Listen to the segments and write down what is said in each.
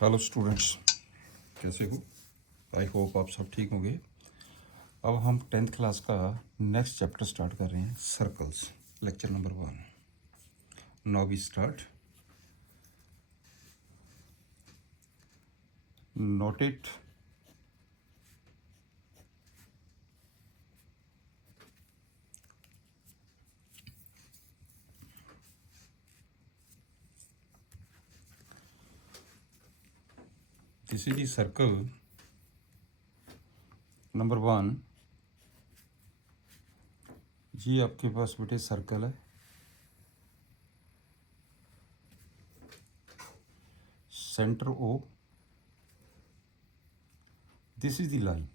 Hello students, कैसे हो? I hope आप सब ठीक होंगे। अब हम 10th क्लास का नेक्स्ट चैप्टर स्टार्ट कर रहे हैं, circles, lecture number 1। Now we start. Note it. This is the circle number 1। ये आपके पास बेटे सर्कल है, centre O, this is the line,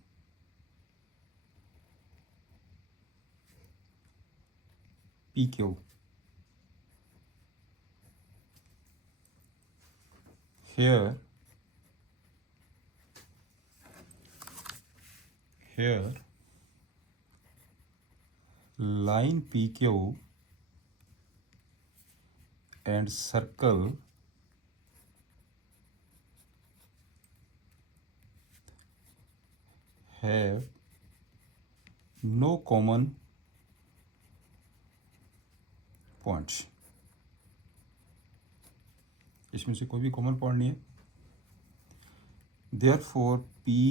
P Q, here line PQ and circle have no common points। इसमें से कोई भी common point नहीं है। Therefore P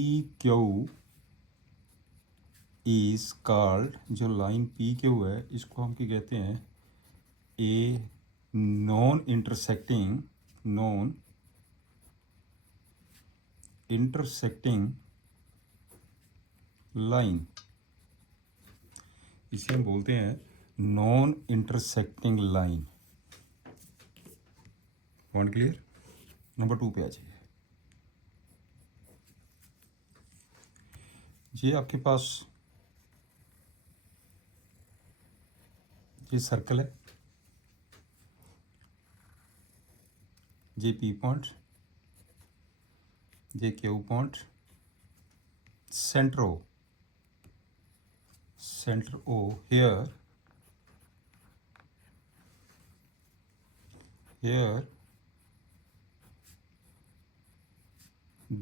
Q is called, जो लाइन पी क्यू है इसको हम क्या कहते हैं, ए नॉन इंटरसेक्टिंग लाइन। इसे हम बोलते हैं non intersecting line. Point clear? Number 2 पे आ जाइए। ये आपके पास ये सर्कल है, ये पी पॉइंट, ये Q point, centre O here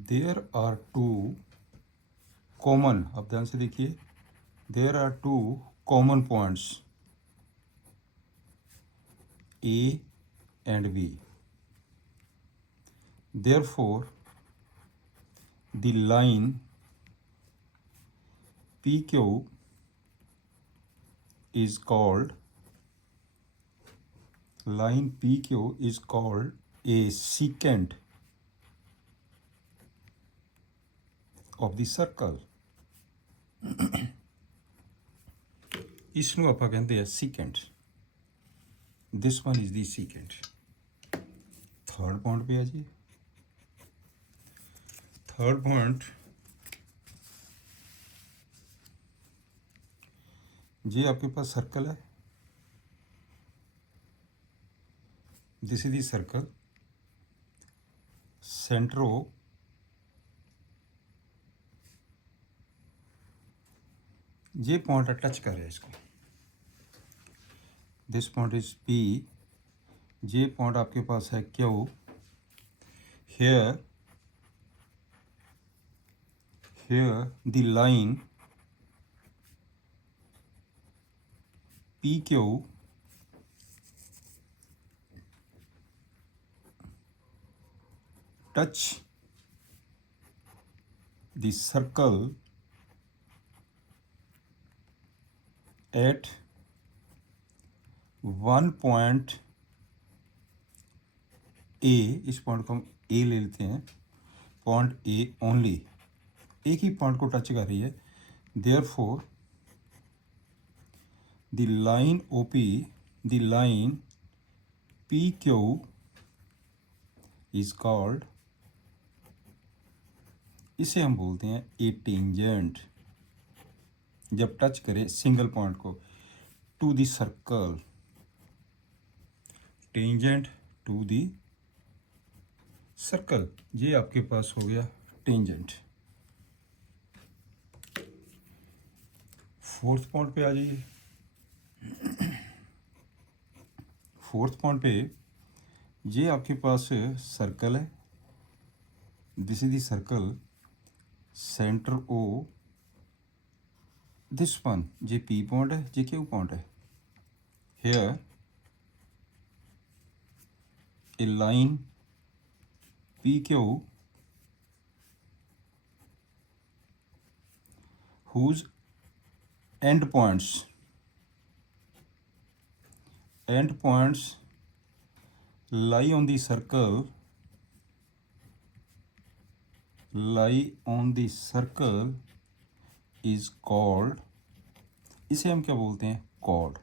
there are two common, आप ध्यान से देखिए, there are two common points A and B। therefore the line PQ is called a secant of the circle। इसनों ਆਪਾਂ ਕਹਿੰਦੇ ਆ secant। this one is the secant। Third point पे आ जी। थर्ड पॉइंट, ये आपके पास सर्कल है, this is the circle, centre O, ये पॉइंट टच कर रहे हैं इसको, दिस पॉइंट इज पी, ये पॉइंट आपके पास है Q, here the line PQ touch the circle at one point A। इस पॉइंट को हम A ले लेते हैं, पॉइंट A ओनली, एक ही पॉइंट को टच कर रही है। Therefore the line OP, the line PQ is called, इसे हम बोलते हैं ए टेंजेंट। जब टच करे सिंगल पॉइंट को to the circle, tangent to the circle, ये आपके पास हो गया टेंजेंट। फोर्थ पॉइंट पे आ जाइए। फोर्थ पॉइंट पे ये आपके पास सर्कल है, this is the circle centre O, this one J P point है, जे क्यू पॉइंट है। Here a line P Q whose endpoints lie on the circle is called, इसे हम क्या बोलते हैं, chord.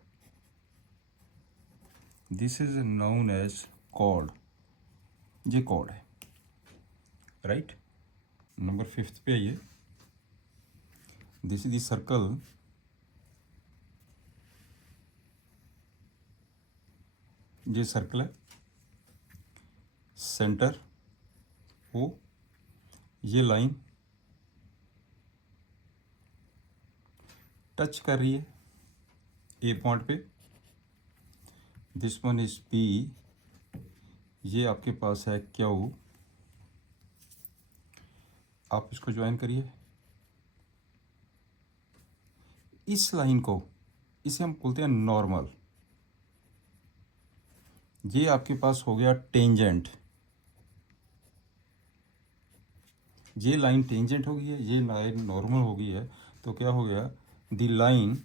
This is known as chord. ये chord है, right. Number 5 पे आइए। दिस इज द सर्कल ये सर्कल है, सेंटर ओ, ये लाइन टच कर रही है ए पॉइंट पे। दिस वन इज पी, ये आपके पास है क्यू। आप इसको ज्वाइन करिए। इस लाइन को, इसे हम बोलते हैं नॉर्मल। ये आपके पास हो गया टेंजेंट, ये लाइन टेंजेंट हो गई है, ये लाइन नॉर्मल हो गई है। तो क्या हो गया, the line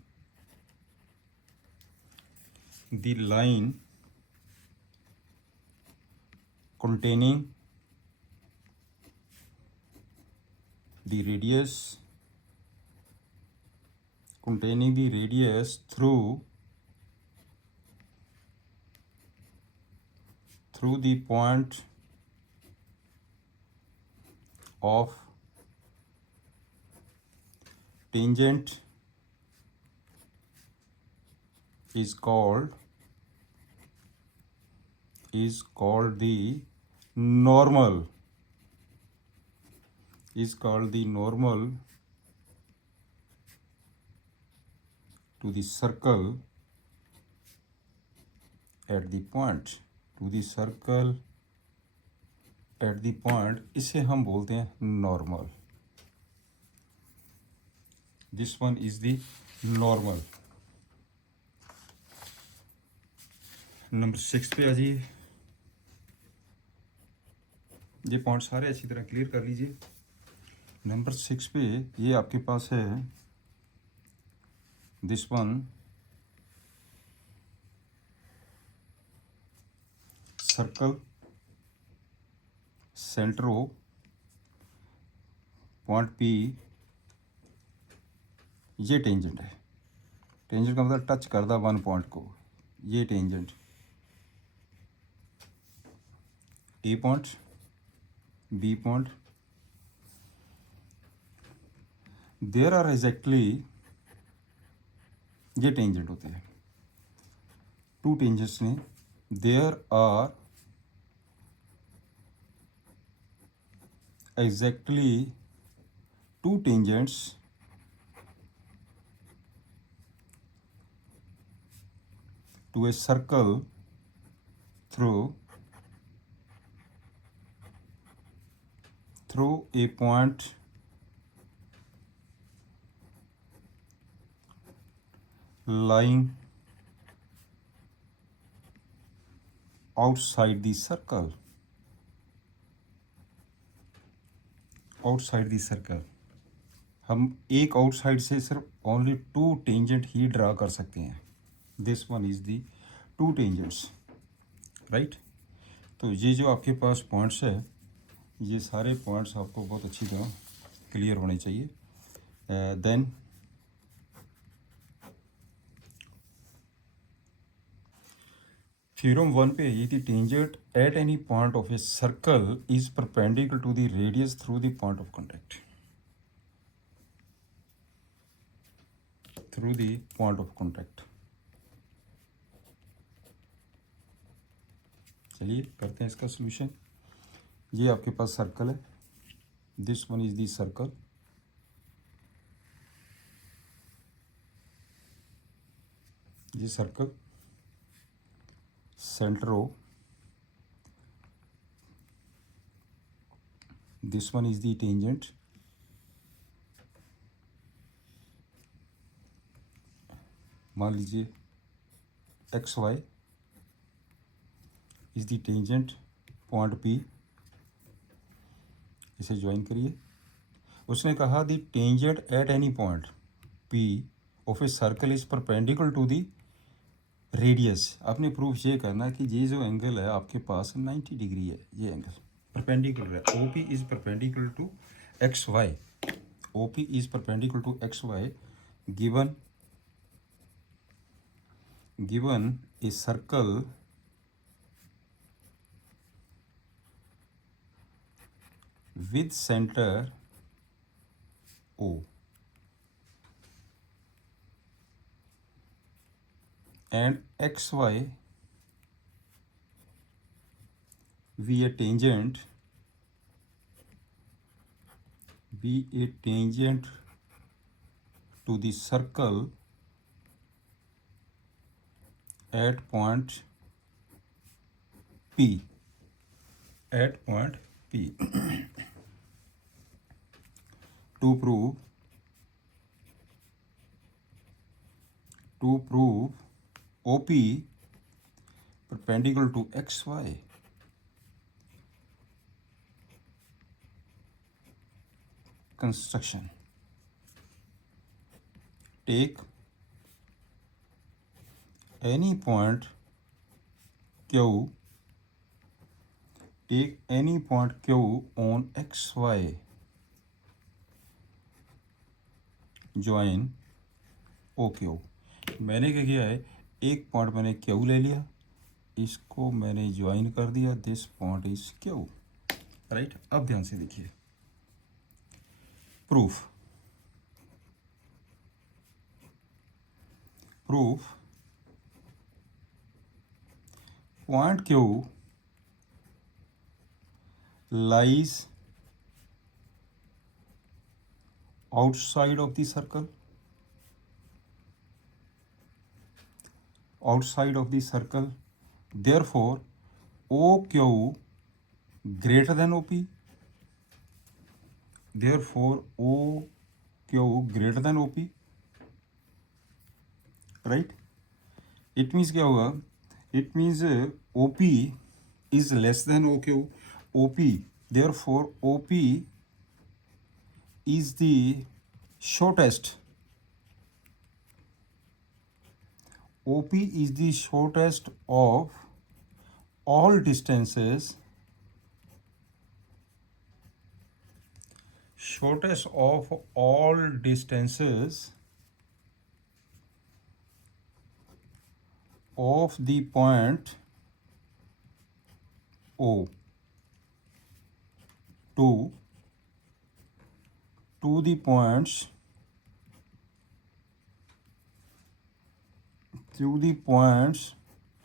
containing the radius through the point of tangent is called the normal, to the circle at the point, इसे हम बोलते हैं normal. This one is the normal. Number 6 पे आ जाइए। ये पॉइंट सारे अच्छी तरह क्लियर कर लीजिए। नंबर 6 पे ये आपके पास है, this one circle centre O, point P, ये टेंजेंट है। टेंजेंट का मतलब टच करदा वन पॉइंट को, ये tangent. A point, B point, there are exactly, ये टेंजेंट होते हैं। टू टेंजेंट्स ने, there are exactly two tangents to a circle through a point lying outside the circle. Outside the circle, हम एक outside से सिर्फ ओनली टू टेंजेंट ही draw कर सकते हैं। This one is the two tangents, right. तो ये जो आपके पास पॉइंट्स है, ये सारे पॉइंट्स आपको बहुत अच्छी तरह क्लियर होने चाहिए। देन थ्योरम 1 पे ये थी, tangent at any point of a circle is perpendicular to the radius through the point of contact, चलिए करते हैं इसका सॉल्यूशन। ये आपके पास सर्कल है, this one is the circle. ये circle centre O, this one is the tangent, मान लीजिए X Y is the tangent point P, इसे ज्वाइन करिए। उसने कहा the tangent at any point P of a circle is perpendicular to the radius. आपने proof ये करना है कि ये जो एंगल है आपके पास 90 डिग्री है, ये एंगल परपेंडिकुलर है। O P is perpendicular to X Y, O P is perpendicular to X Y given a circle with center O, and xy be a tangent to the circle at point P, to prove OP perpendicular to XY, construction. Take any point Q on XY, join OQ। मैंने क्या किया है, एक point मैंने Q ले लिया, इसको मैंने ज्वाइन कर दिया, this point is Q, right. अब ध्यान से देखिए proof point Q lies outside of the circle, therefore OQ greater than OP, right? It means क्या होगा, it means OP is less than OQ, therefore OP is the shortest of all distances of the point O to the points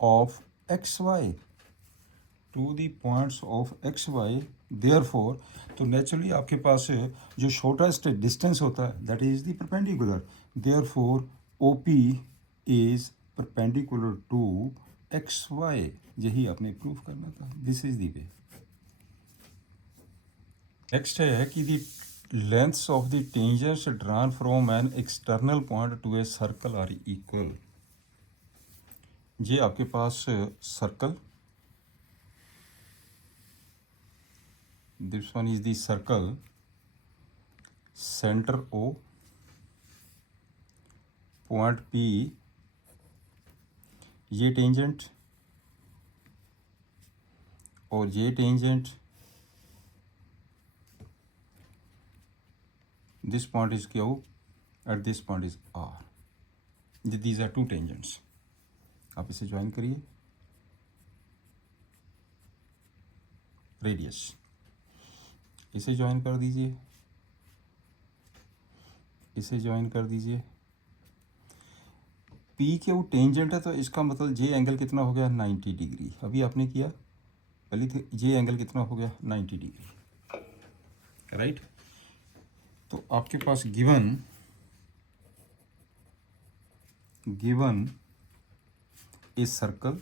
of XY, therefore तो naturally आपके पास जो shortest distance होता है that is the perpendicular, therefore OP is perpendicular to XY। यही आपने proof करना था, this is the way. Next है कि the lengths of the tangents drawn from an external point to a circle are equal. ये आपके पास circle, this one is the circle, center O, point P, ये tangent और ये tangent, this point is Q at this point is R, these are two tangents। आप इसे join करिए, radius इसे ज्वाइन कर दीजिए, पी के वो टेंजेंट है तो इसका मतलब जे एंगल कितना हो गया 90 डिग्री। अभी आपने किया पहले थे, जे एंगल कितना हो गया 90 डिग्री, राइट। तो आपके पास given a circle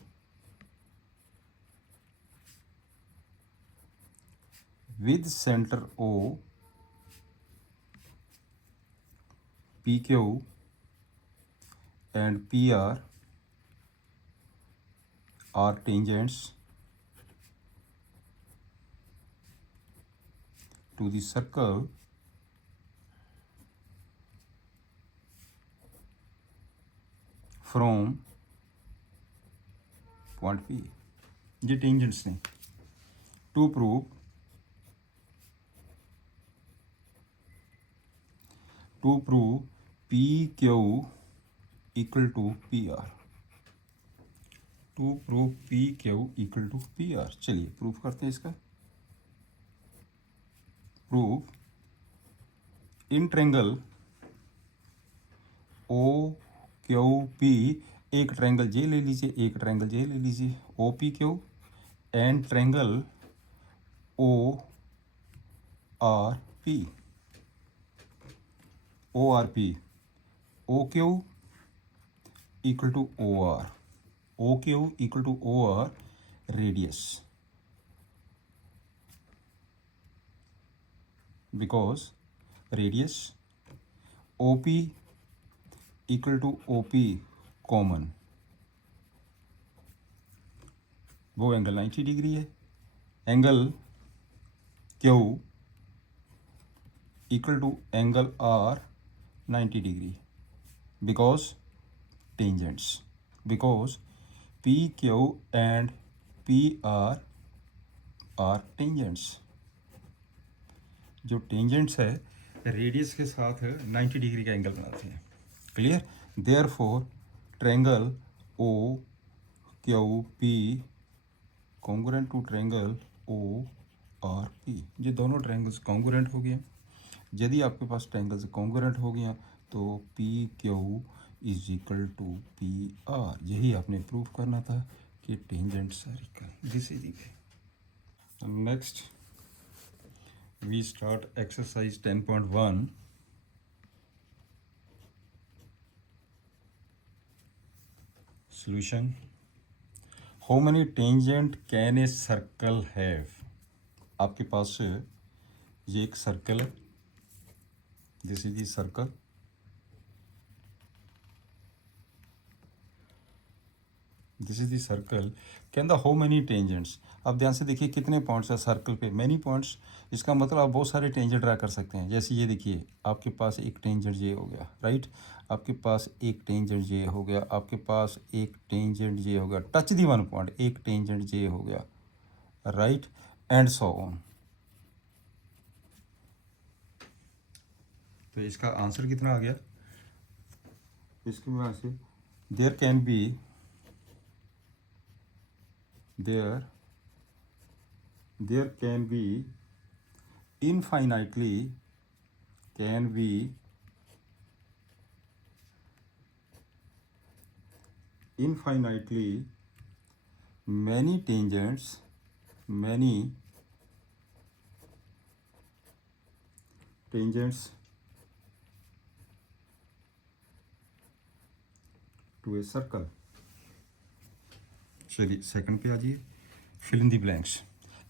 with center O, PQ and PR are tangents to the circle from point P। ये टेंजेंट्स ने to prove P Q equal to P R, to prove P Q equal to P R. चलिए proof करते हैं इसका। Proof in triangle O Q P, एक triangle जे ले लीजिए, एक ट्रायंगल जे ले लीजिए, O P Q and triangle O R P, O R P, O Q equal to O R, O Q equal to O R radius, because radius OP equal to OP common, वो angle 90 degree है। Angle Q equal to angle R 90 degree, because tangents, because PQ and PR are tangents. जो tangents है radius के साथ 90 degree का angle बनाते हैं। Clear? Therefore triangle O Q P congruent to triangle O R P, ये दोनों triangles congruent हो गए। यदि आपके पास ट्रायंगल्स कॉन्ग्रुएंट हो गया तो P Q is equal to P R. यही आपने प्रूव करना था कि tangents are equal. This is it. Next we start exercise 10.1. Solution. How many tangent can a circle have? आपके पास ये एक सर्कल है, this is the circle. This is the circle. Can the how many tangents, आप ध्यान से देखिए कितने points है सर्कल पे, मैनी पॉइंट्स। इसका मतलब आप बहुत सारे टेंजेंट ड्रा कर सकते हैं। जैसे ये देखिए, आपके पास एक टेंजेंट ये हो गया, राइट, आपके पास एक टेंजेंट ये हो गया, आपके पास एक टेंजेंट ये हो गया, टच दी वन पॉइंट, एक टेंजेंट ये हो गया, राइट, एंड सो ऑन। तो इसका आंसर कितना आ गया? इसके वजह से there can be there can be infinitely many tangents to a circle। चलिए सेकंड पे आ जाइए। Fill in the blanks.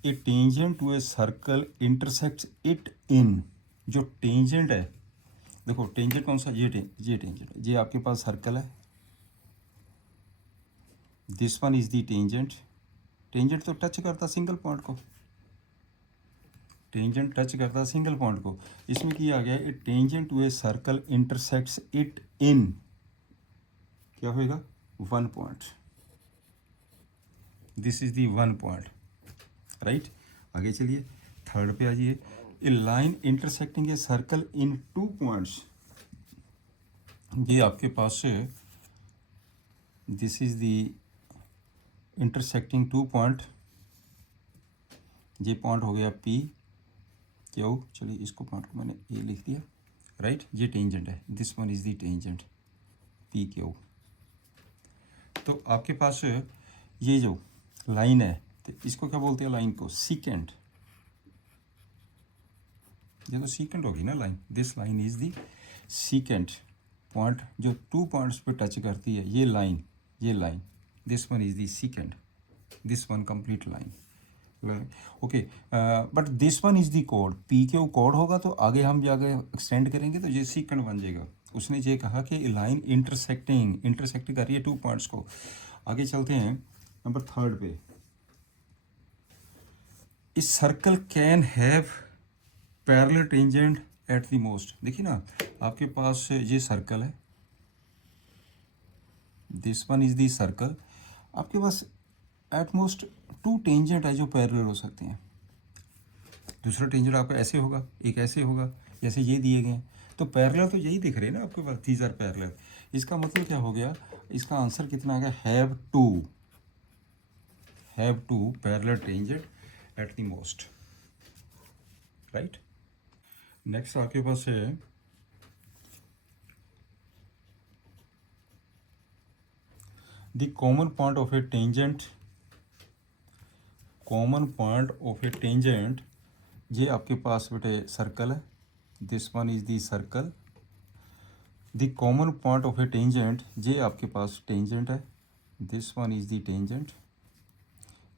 A tangent to a circle intersects it in. जो टेंजेंट है, देखो टेंजेंट कौन सा, ये टेंजेंट, ये आपके पास सर्कल है, this one is the tangent. Tangent तो टच करता सिंगल पॉइंट को, टेंजेंट टच करता सिंगल पॉइंट को। इसमें किया गया a tangent to a circle intersects it in, क्या होएगा, one point. This is the one point, right. आगे चलिए थर्ड पे आ जाइए। A line intersecting a circle in two points. ये आपके पास this is the intersecting two point, ये पॉइंट हो गया पी क्यू। चलिए इसको पॉइंट को मैंने ए लिख दिया, राइट। ये टेंजेंट है, this one is the tangent P Q. तो आपके पास ये जो लाइन है, तो इसको क्या बोलते हैं, लाइन को सीकेंट। ये तो सीकेंट होगी ना line, this line is the secant point, जो टू पॉइंट्स पे टच करती है। ये line this one is the secant, this one complete line, okay, but this one is the code, P Q code होगा तो आगे हम जाके एक्सटेंड करेंगे तो ये सीक्वेंट बन जाएगा। उसने ये कहा कि लाइन इंटरसेक्ट कर रही है 2 पॉइंट्स को। आगे चलते हैं नंबर 3 पे। इस circle can have parallel tangent at the most. देखिए ना, आपके पास ये सर्कल है, this one is the circle, आपके पास एट मोस्ट 2 टेंजेंट है जो पैरेलल हो सकते हैं। दूसरा टेंजेंट आपका ऐसे होगा, एक ऐसे होगा, जैसे ये दिए गए हैं, तो पैरेलल तो यही दिख रहे हैं ना आपके पास, दीज आर पैरेलल। इसका मतलब क्या हो गया, इसका आंसर कितना आ गया, have two parallel tangent at the most, right. Next आपके पास है the common point of a tangent, common point of a tangent, ये आपके पास बेटे सर्कल है, this one is the circle, the common point of a tangent, ये आपके पास टेंजेंट है, this one is the tangent,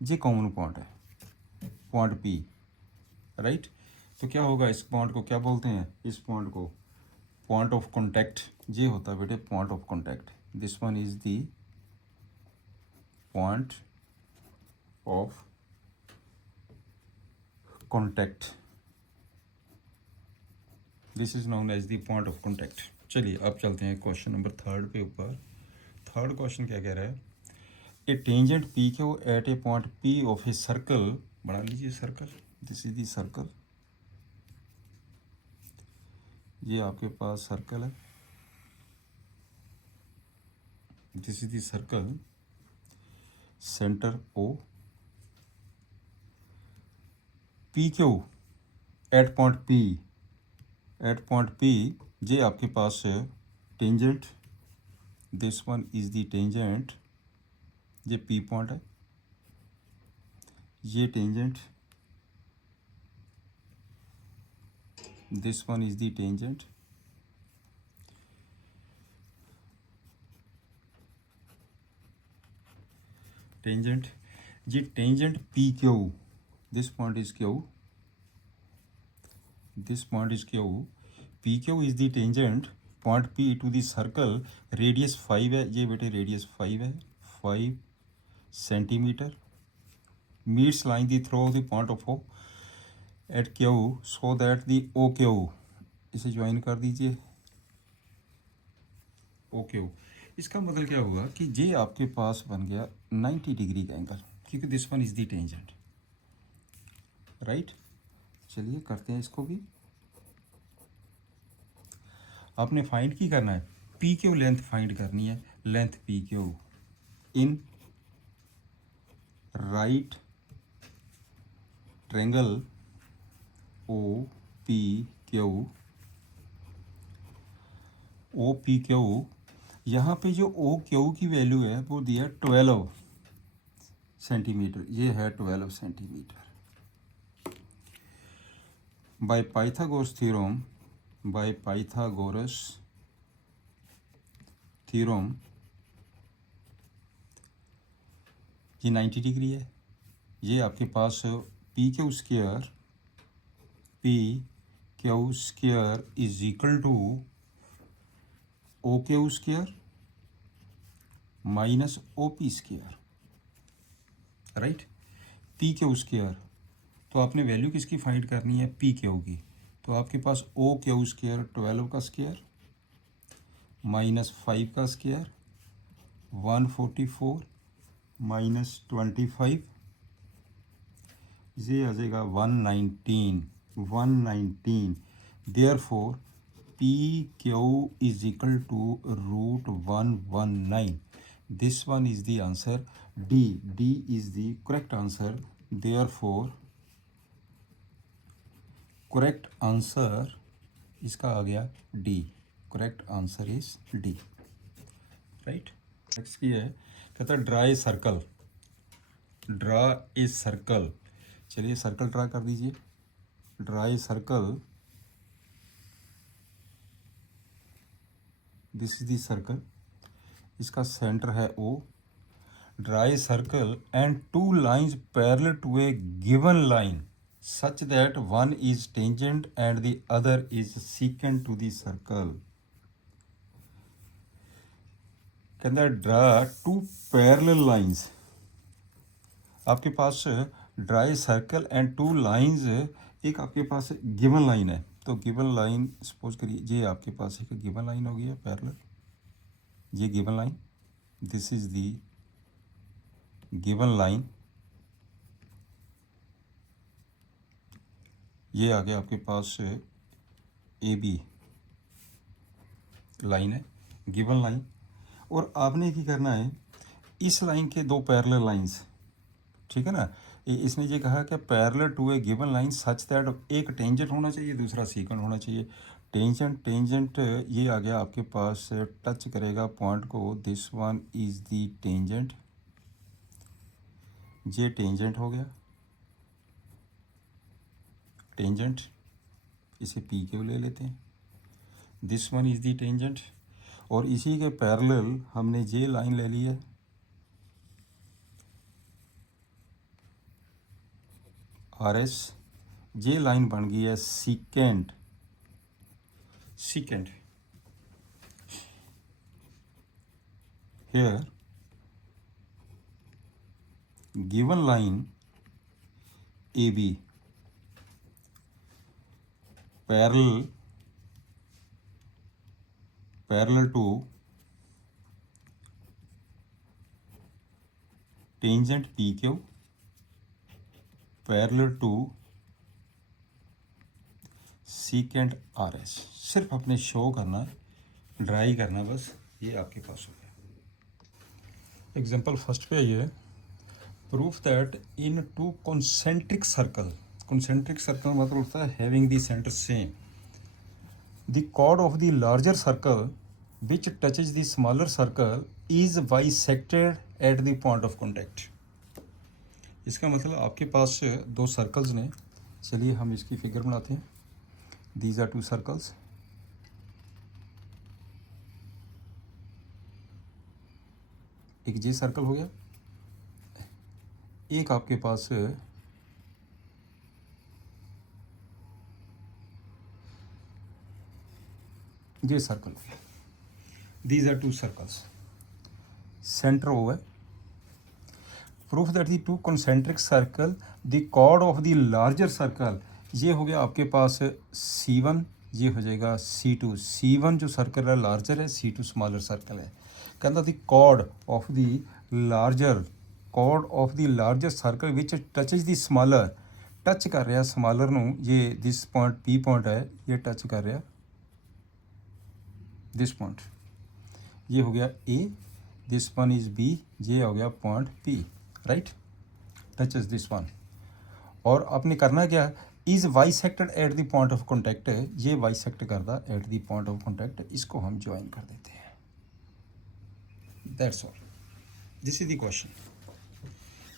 ये कॉमन पॉइंट है, पॉइंट पी, राइट। तो क्या होगा, इस पॉइंट को क्या बोलते हैं, इस पॉइंट को पॉइंट ऑफ कॉन्टैक्ट, ये होता है बेटे point of contact, this one is the point of contact, this is known as the point of contact. चलिए अब चलते हैं क्वेश्चन नंबर 3 पे ऊपर। थर्ड क्वेश्चन क्या कह रहा है, a tangent P Q at a point P of a circle, बना लीजिए circle, this is the circle, ये आपके पास सर्कल है, this is the circle, centre O, P Q at point P, ये आपके पास tangent, this one is the tangent, ये पी पॉइंट है, ये tangent, this one is the tangent, tangent, ये tangent P Q, this point is Q, this point is Q, PQ is the tangent point P to the circle, radius 5 है, ये बेटे radius 5 है, 5 centimetre, meets line the through the point of O at Q so that the OQ, इसे join कर दीजिए OQ। इसका मतलब क्या हुआ कि ये आपके पास बन गया 90 डिग्री का एंगल, क्योंकि this one is the tangent, right. चलिए करते हैं इसको भी। आपने फाइंड की करना है, पी क्यू लेंथ फाइंड करनी है, length P Q in right triangle O P Q, यहाँ पे जो ओ क्यू की वैल्यू है वो दिया 12 सेंटीमीटर, ये है 12 centimetre. By Pythagoras theorem, by Pythagoras theorem, ये 90 डिग्री है, ये आपके पास P Q square is equal to O Q square minus O P square, right. P Q square, तो आपने वैल्यू किसकी फाइंड करनी है, पी क्यू की, तो आपके पास ओ क्यू स्क्वायर 12 का स्क्वायर माइनस 5 का स्क्वायर 144 माइनस 25, ये आ जाएगा 119, therefore P Q is equal to √119, this one is the answer, D is the correct answer, therefore correct answer इसका आ गया D, correct answer is D, right. Next की है, कहता है ड्रा ए सर्कल, चलिए सर्कल ड्रा कर दीजिए, draw a circle, this is the circle, इसका सेंटर है O, draw a circle and two lines parallel to a given line such that one is tangent and the other is secant to the circle. कहता है draw two parallel lines. आपके पास draw circle and two lines, एक आपके पास given line है, तो given line suppose करिए ये आपके पास एक गिवन लाइन हो गई है पैरेलल, ये given line, this is the given line, ये आगे आपके पास ए बी लाइन है, गिवन लाइन, और आपने क्या करना है इस लाइन के दो पैरेलल लाइंस, ठीक है ना, इसने ये कहा कि parallel to a given line such that एक टेंजेंट होना चाहिए दूसरा सीकेंट होना चाहिए। टेंजेंट ये आ गया आपके पास, टच करेगा पॉइंट को, this one is the tangent, ये टेंजेंट हो गया, टेंजेंट इसे पी क्यू ले लेते हैं, this one is the tangent, और इसी के पैरेलल हमने ये लाइन ले ली है आर एस, ये लाइन बन गई है secant, secant here given line AB parallel to tangent PQ parallel to secant RS। सिर्फ अपने शो करना, ड्राई करना, बस ये आपके पास हो गया। एग्जांपल फर्स्ट पे आइए, proof that in to concentric circle, concentric circle मतलब होता है having the centre same, the chord of the larger circle which touches the smaller circle is bisected at the point of contact। इसका मतलब आपके पास दो circles ने, चलिए हम इसकी फिगर बनाते हैं, दीज आर टू सर्कल्स, एक ये सर्कल हो गया, एक आपके पास ये सर्कल हो गया, these are two circles, centre O है। Proof that the two concentric circle the chord of the larger circle, ये हो गया आपके पास C1, ये हो जाएगा C2, C1 जो सर्कल है लार्जर है, C2 स्मॉलर सर्कल है। कहता the chord of the larger circle which touches the smaller, touch कर रहा स्मॉलर नू, ये दिस पॉइंट P पॉइंट है, ये टच कर रहा दिस पॉइंट, ये हो गया A, this one is B, ये हो गया point P, right, touches this one, और आपने करना क्या, is bisected at the point of contact, ये बाइसेक्ट करता at the point of contact, इसको हम ज्वाइन कर देते हैं, that's all, this is the question.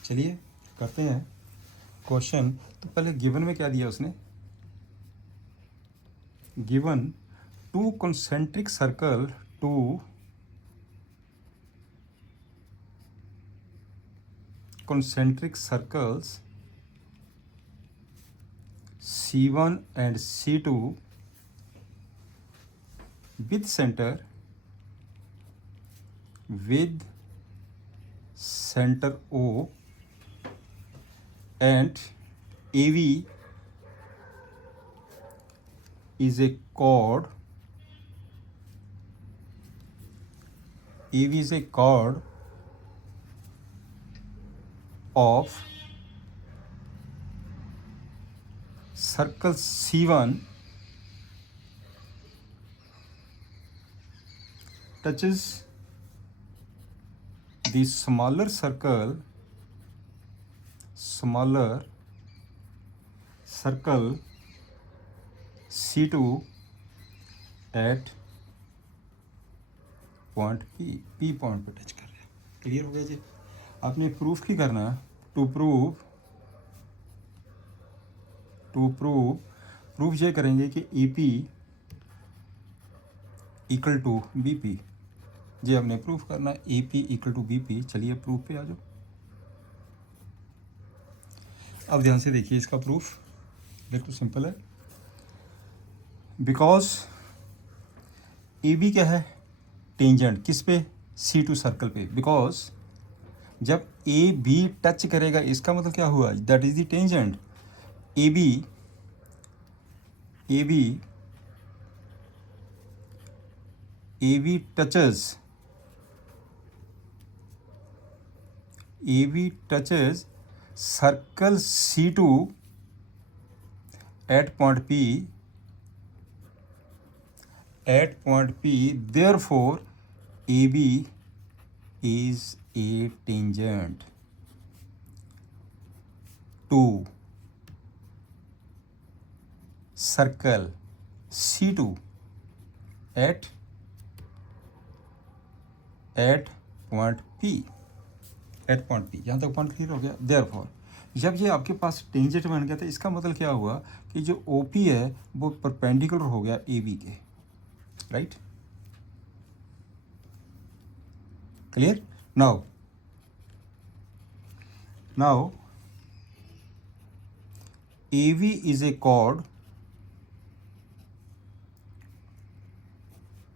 चलिए करते हैं क्वेश्चन। तो पहले गिवन में क्या दिया उसने, given two concentric circle, two concentric circles C1 and C2 with center O and AV is a chord, AV is a chord of circle C1 touches the smaller circle C2 at point P point पर touch कर रहा है। Clear हो गया जी। आपने proof की करना, to proof ये करेंगे कि EP इक्वल टू BP, ये हमने प्रूफ करना है A P equal to B P. चलिए प्रूफ पे आ जाओ। अब ध्यान से देखिए इसका प्रूफ बिल्कुल सिंपल है। बिकॉज ए बी क्या है, टेंजेंट किस पे, सी टू सर्कल पे। बिकॉज जब ए बी टच करेगा इसका मतलब क्या हुआ, that is the tangent. A B A B A B touches AB touches circle C2 at point P, therefore AB is a tangent to circle C2 at point P, at point P. यहाँ तक point clear हो गया। Therefore जब ये आपके पास tangent बन गया था इसका मतलब क्या हुआ कि जो ओ पी है वो परपेंडिकुलर हो गया ए बी के, right. Clear. Now A V is a chord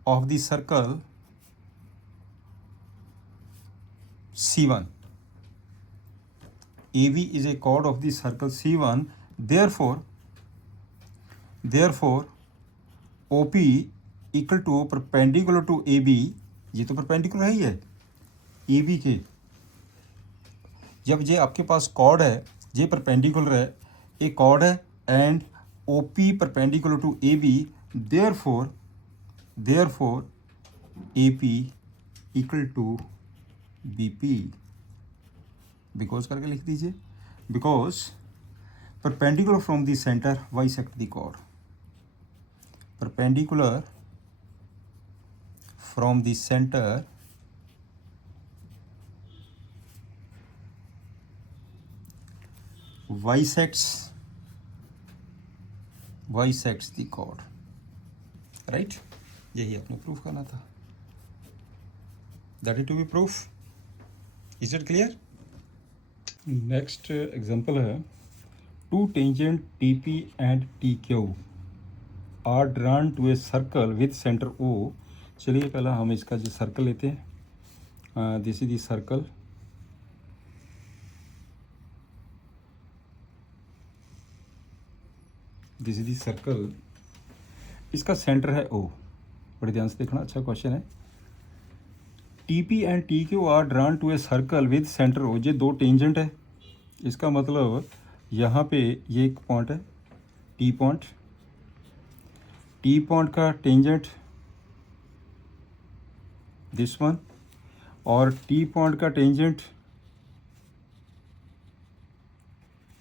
of the circle C1. AV is a chord of the circle C1, therefore OP equal to perpendicular to AB, ये तो perpendicular है ही है AB के। जब ये आपके पास cord है, ये परपेंडिकुलर है, एक कॉर्ड है and OP perpendicular to AB, therefore AP equal to BP। Because करके लिख दीजिए। Because perpendicular from the centre bisect the chord, perpendicular from the centre bisects the chord, right. यही आपने प्रूफ करना था। That is to be proof. Is it clear. Next example है, two tangent T P and T Q are drawn to a circle with centre O. चलिए पहला हम इसका जो सर्कल लेते हैं, this is the circle, this is the circle, इसका centre है ओ। बड़े ध्यान से देखना, अच्छा क्वेश्चन है। T P and T Q are drawn to a circle with centre O. ये दो टेंजेंट है, इसका मतलब यहाँ पे ये एक पॉइंट है टी पॉइंट, टी पॉइंट का टेंजेंट दिस वन, और टी पॉइंट का टेंजेंट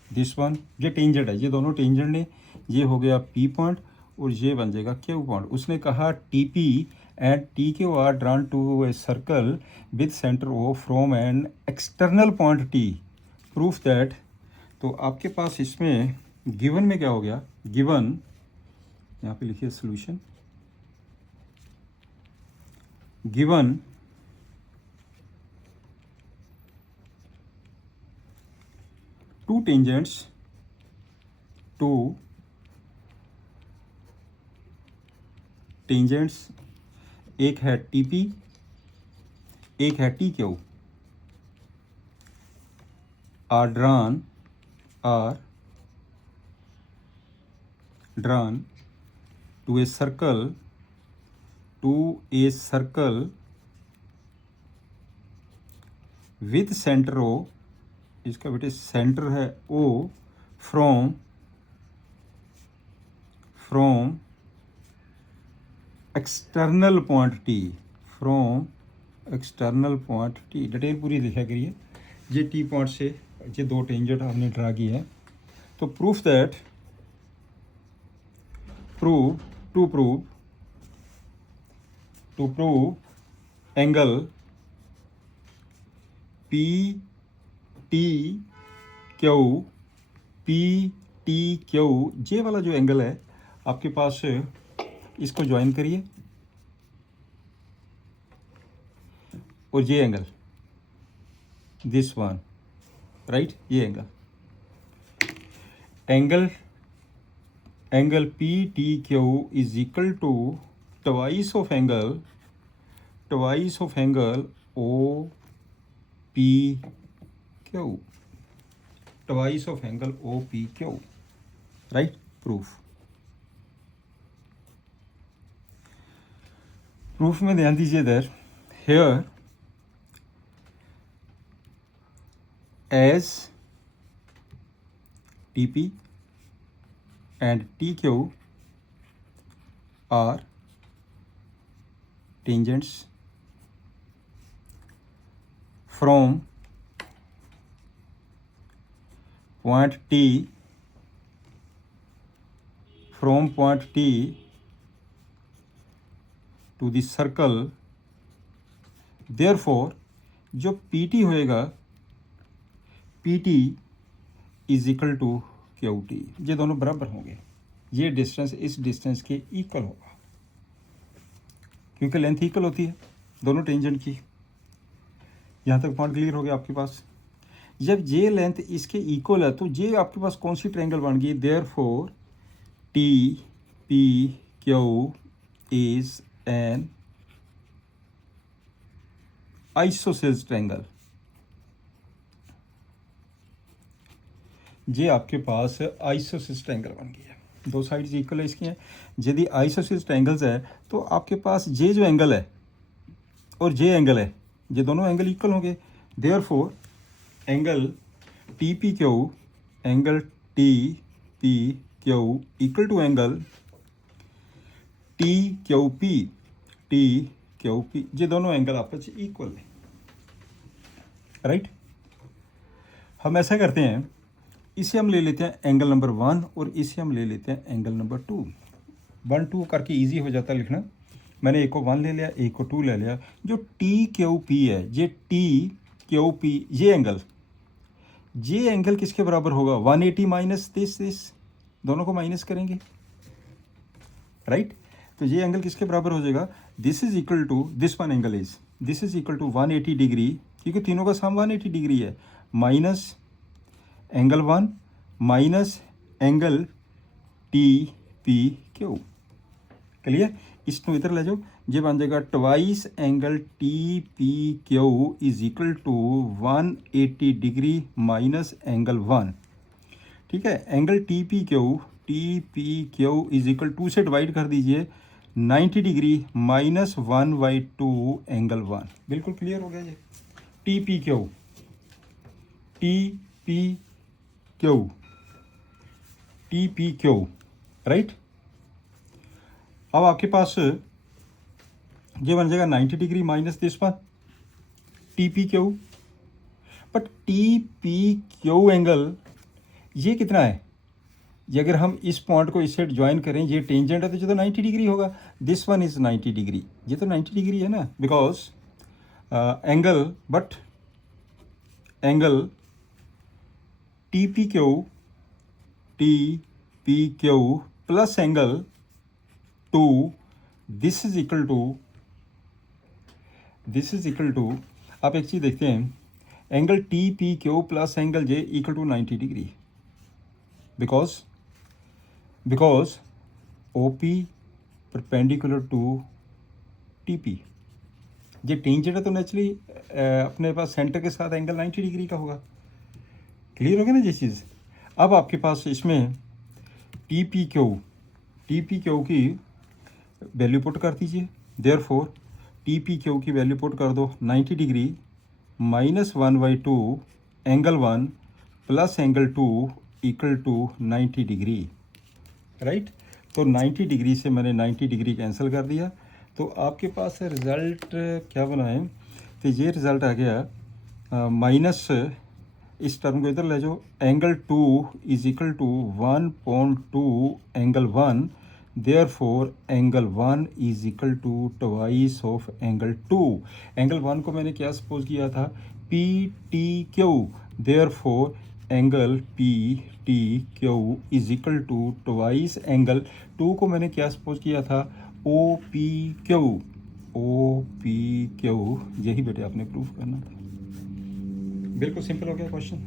दिस वन। ये टेंजेंट है, ये दोनों टेंजेंट ने, ये हो गया पी पॉइंट और ये बन जाएगा क्यू पॉइंट। उसने कहा T P and T Q are drawn to a circle with centre O from an external point T, proof that. तो आपके पास इसमें गिवन में क्या हो गया, गिवन यहाँ पे लिखिए solution, given two tangents, two tangents, एक है टी पी एक है T Q, are drawn to a circle with centre O, इसका बेटे सेंटर है O, from external point T, from external point T. Detail पूरी लिखा करिए। ये टी पॉइंट से ये दो टेंजेंट हमने ड्रा की है। तो proof that, to prove angle P T Q, ये वाला जो एंगल है आपके पास, इसको ज्वाइन करिए, और ये एंगल, दिस वन, राइट, ये angle P T Q is equal to twice of angle O P Q, twice of angle O P Q, right. Proof में ध्यान दीजिए there, here as TP and TQ are tangents from point T to the circle, therefore जो PT होएगा, PT is equal to Q T, ये दोनों बराबर होंगे, ये डिस्टेंस इस डिस्टेंस के इक्वल होगा, क्योंकि लेंथ इक्वल होती है दोनों टेंजेंट की। यहाँ तक पॉइंट क्लियर हो गया आपके पास। जब ये लेंथ इसके इक्वल है तो ये आपके पास कौन सी ट्रायंगल बन गई, therefore T P Q is N isosceles triangle. ये आपके पास आइसोसेल्स ट्रायंगल बन गई है, दो साइड्स इक्वल है इसकी हैं। यदि आइसोसेल्स ट्रायंगल्स है तो आपके पास ये जो एंगल है और ये एंगल है, ये दोनों एंगल इक्वल होंगे। Therefore angle T P Q equal to angle T Q P, ये दोनों एंगल आपस में इक्वल है, राइट। हम ऐसा करते हैं, इसे हम ले लेते हैं एंगल नंबर 1 और इसे हम ले लेते हैं एंगल नंबर 2। 1 2 करके इजी हो जाता है लिखना। मैंने एक को 1 ले लिया, एक को 2 ले लिया। जो टी क्यू पी है, ये टी क्यू पी, ये एंगल किसके बराबर होगा, 180 माइनस दिस, दोनों को माइनस करेंगे, राइट। तो ये एंगल किसके बराबर हो जाएगा, this is equal to this one angle is, this is equal to 180 degree, क्योंकि तीनों का सम 180 डिग्री है, minus angle 1 minus angle T P Q. Clear, इसको इधर ले जाओ, ये बन जाएगा twice angle T P Q is equal to 180 degree minus angle 1। ठीक है, angle T P Q is equal 2 से डिवाइड कर दीजिए, 90 डिग्री माइनस 1/2 एंगल 1। बिल्कुल क्लियर हो गया ये। T P Q, right. अब आपके पास ये बन जाएगा 90 degree minus this one T P Q. But T P Q angle ये कितना है, ये अगर हम इस पॉइंट को इससे ज्वाइन करें, ये टेंजेंट है तो ये तो 90 डिग्री होगा। दिस वन इज 90 डिग्री, ये तो 90 डिग्री है ना, because angle T P Q plus angle 2, this is equal to, आप एक चीज़ देखते हैं, angle T P Q plus angle J equal to 90 degree, because O P perpendicular to T P. ये टेंजेंट है तो नेचुरली अपने पास सेंटर के साथ एंगल 90 डिग्री का होगा। क्लियर हो गया ना ये चीज़। अब आपके पास इसमें टी पी क्यू की वैल्यू पुट कर दीजिए, देयरफॉर टी पी क्यू की वैल्यू पुट कर दो 90 degree minus 1/2 angle 1 plus angle 2 equal to 90 degree, right. तो 90 डिग्री से मैंने 90 डिग्री कैंसिल कर दिया, तो आपके पास रिज़ल्ट क्या बना है, तो ये रिज़ल्ट आ गया माइनस, इस टर्म को इधर ले जाओ, angle 2 is equal to 1.2 angle 1, therefore angle 1 is equal to twice of angle 2। Angle 1 को मैंने क्या सपोज किया था, P T Q, therefore angle P T Q is equal to twice angle 2 को मैंने क्या सपोज किया था, O P Q, O P Q, यही बेटे आपने प्रूफ करना था। बिल्कुल सिंपल हो गया क्वेश्चन।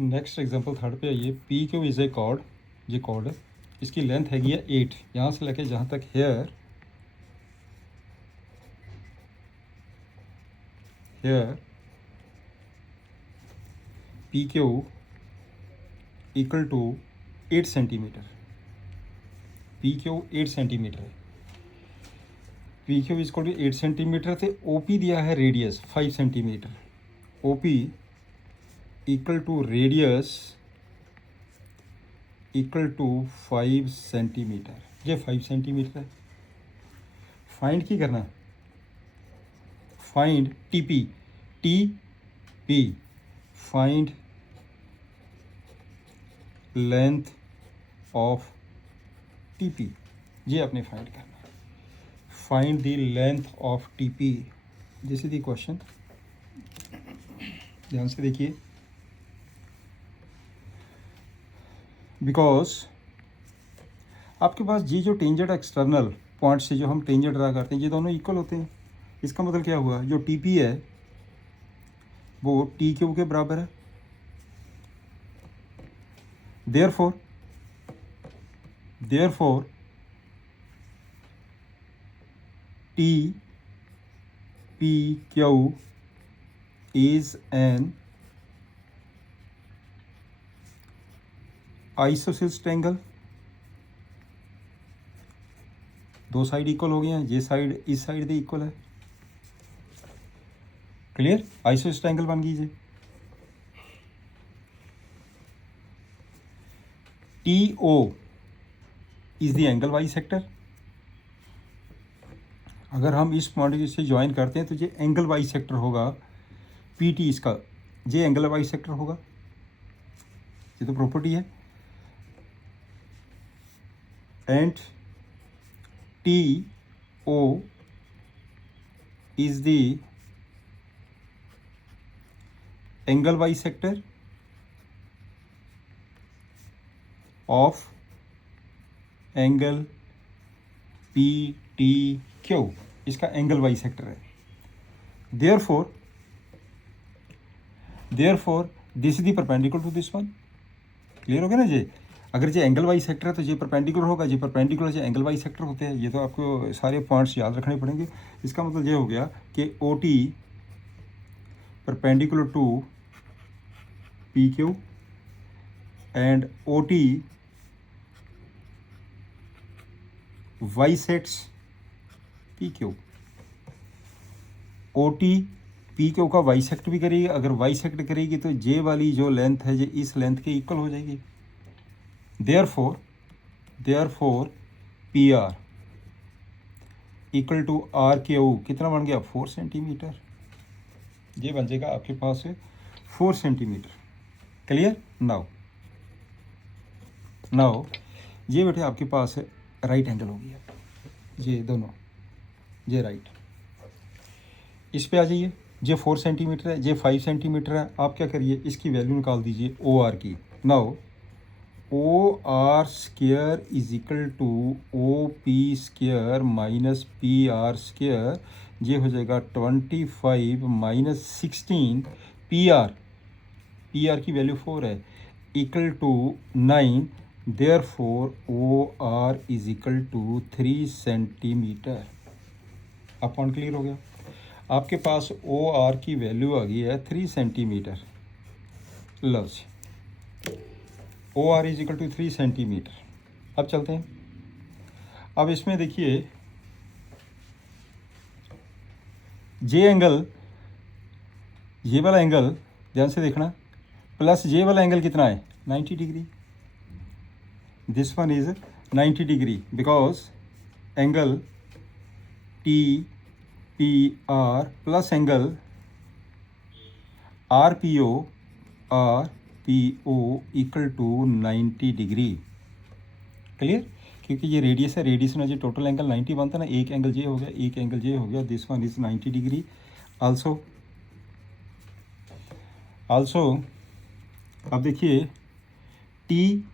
नेक्स्ट एग्जांपल थर्ड पे आइए। P Q is a chord, ये कॉर्ड है, इसकी लेंथ हैगी है 8, यहाँ से लेके जहाँ तक here P Q equal to 8 centimetre. P Q 8 centimetre है, P Q equal to 8 centimetre थे। ओ पी दिया है radius 5 centimetre. O P equal to radius equal to 5 centimetre, ये 5 सेंटीमीटर है। फाइंड की करना, find T P, find length of T P, ये आपने फाइंड करना है। Find the length of T P, this is the question. ध्यान से देखिए, बिकॉज आपके पास ये जो टेंजेंट एक्सटर्नल पॉइंट से जो हम टेंजेंट ड्रा करते हैं, ये दोनों इक्वल होते हैं। इसका मतलब क्या हुआ, जो टी पी है वो टी क्यू के बराबर है। Therefore T P Q is an isosceles triangle. दो साइड इक्वल हो गए हैं, ये साइड इस साइड दे इक्वल है। क्लियर, आइसोसेलेस ट्रायंगल बन गई जी। T O is the angle bisector. अगर हम इस पॉइंट से ज्वाइन करते हैं तो ये एंगल बाइसेक्टर होगा। पी टी इसका, ये एंगल बाइसेक्टर होगा, ये तो प्रॉपर्टी है। And T O is the angle bisector of angle P T Q, इसका एंगल बाइसेक्टर है। Therefore this is the perpendicular to this one. Clear हो गया ना जी। अगर ये एंगल बाइसेक्टर है तो ये परपेंडिकुलर होगा, ये परपेंडिकुलर जो एंगल बाइसेक्टर होते हैं। ये तो आपको सारे पॉइंट्स याद रखने पड़ेंगे। इसका मतलब ये हो गया कि O T perpendicular to P Q and O T bisects P Q. O T P Q का बाइसेक्ट भी करेगी। अगर बाइसेक्ट करेगी तो जे वाली जो लेंथ है ये इस लेंथ के इक्वल हो जाएगी। Therefore P R equal to R Q कितना बन गया, 4 सेंटीमीटर। ये बन जाएगा आपके पास 4 सेंटीमीटर। क्लियर। नाउ ये बेटे आपके पास राइट एंगल हो गया, ये दोनों, ये राइट। इस पे आ जाइए, ये 4 सेंटीमीटर है, ये 5 सेंटीमीटर है। आप क्या करिए, इसकी वैल्यू निकाल दीजिए ओ आर की। Now O R square is equal to O P square minus P R square, ये हो जाएगा 25 माइनस 16 पी आर की वैल्यू 4 है, equal to 9। Therefore O R is equal to 3 centimetre. अब पॉइंट क्लियर हो गया। आपके पास ओ आर की वैल्यू आ गई है 3 सेंटीमीटर। लो जी, O R is equal to 3 centimetre. अब चलते हैं। अब इसमें देखिए, जे एंगल, ये वाला एंगल ध्यान से देखना, प्लस जे वाला एंगल कितना है, 90 degree. This one is 90 degree because angle T P R plus angle R P O equal to 90 degree. Clear, क्योंकि ये रेडियस है, रेडियस में जो टोटल एंगल 90 बनता है ना, एक एंगल ये हो गया, एक एंगल ये हो गया। This one is 90 degree also. अब देखिए टी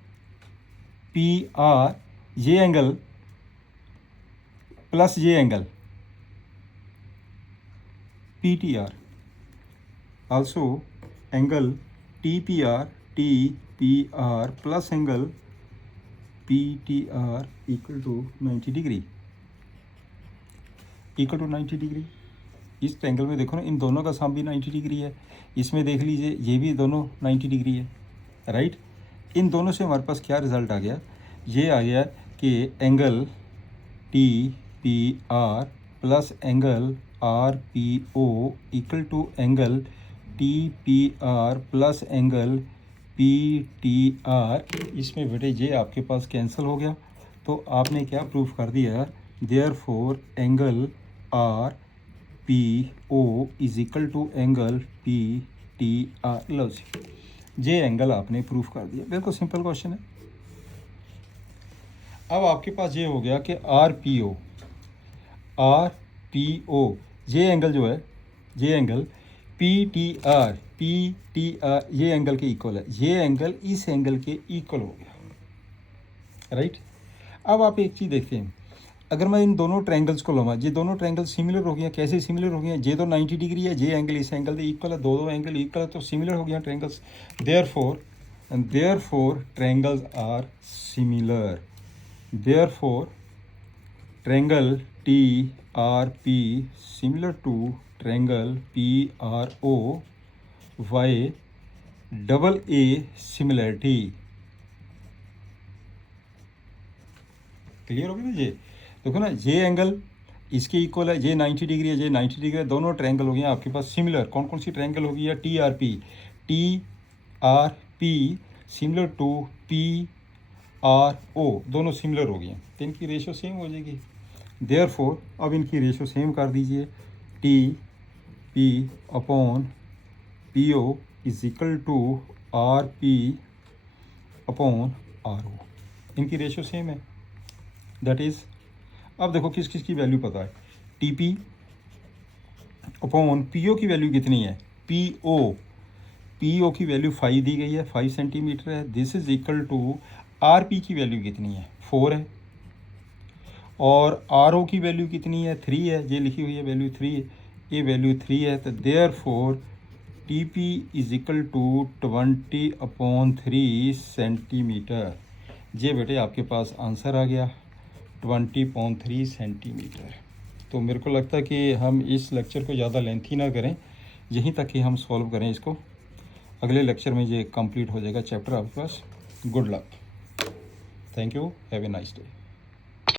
पी आर, ये एंगल प्लस ये angle PTR, also angle TPR plus angle PTR equal to 90 degree, equal to 90 degree. इस एंगल में देखो ना, इन दोनों का सम भी 90 डिग्री है, इसमें देख लीजिए ये भी दोनों 90 डिग्री है, राइट। इन दोनों से हमारे पास क्या रिज़ल्ट आ गया, ये आ गया कि angle TPR plus angle RPO equal to angle TPR plus angle PTR। इसमें बेटे ये आपके पास कैंसिल हो गया, तो आपने क्या प्रूफ कर दिया, therefore angle RPO is equal to angle PTR। लो जी, ये एंगल आपने प्रूफ कर दिया, बिल्कुल सिंपल क्वेश्चन है। अब आपके पास ये हो गया कि RPO ये एंगल जो है, ये एंगल PTR ये एंगल के इक्वल है, ये एंगल इस एंगल के इक्वल हो गया, राइट। अब आप एक चीज़ देखते हैं, अगर मैं इन दोनों ट्रायंगल्स को लूँगा, ये दोनों ट्रायंगल सिमिलर हो गया। कैसे सिमिलर हो गया, ये तो 90 डिग्री है, ये एंगल इस एंगल से इक्वल है, दो एंगल इक्वल है, तो सिमिलर हो गया triangles. Therefore triangles are similar, therefore triangle TRP similar to triangle PRO by double A similarity। Clear हो गया ना। ये देखो ना, ये एंगल इसके इक्वल है, ये 90 डिग्री है, ये 90 डिग्री है, दोनों ट्रायंगल हो गए आपके पास सिमिलर। कौन कौन सी ट्रायंगल होगी, या TRP सिमिलर टू PRO, दोनों सिमिलर हो गए, तो इनकी रेशो सेम हो जाएगी। देयरफॉर अब इनकी रेशो सेम कर दीजिए, TP upon PO is equal to RP upon RO, इनकी रेशो सेम है। दैट इज़, अब देखो किस किस की वैल्यू पता है, TP अपॉन PO की वैल्यू कितनी है, PO की वैल्यू 5 दी गई है, 5 सेंटीमीटर है। This is equal to RP की वैल्यू कितनी है, 4 है, और RO की वैल्यू कितनी है, 3 है, ये लिखी हुई है वैल्यू 3 है, ये वैल्यू 3 है। तो therefore TP is equal to 20/3 centimetre. ये बेटे आपके पास आंसर आ गया 20/3 सेंटीमीटर। तो मेरे को लगता है कि हम इस लेक्चर को ज़्यादा लेंथी ना करें, यहीं तक कि हम सॉल्व करें इसको। अगले लेक्चर में ये कंप्लीट हो जाएगा चैप्टर आपके पास। Good luck, thank you, have a nice day.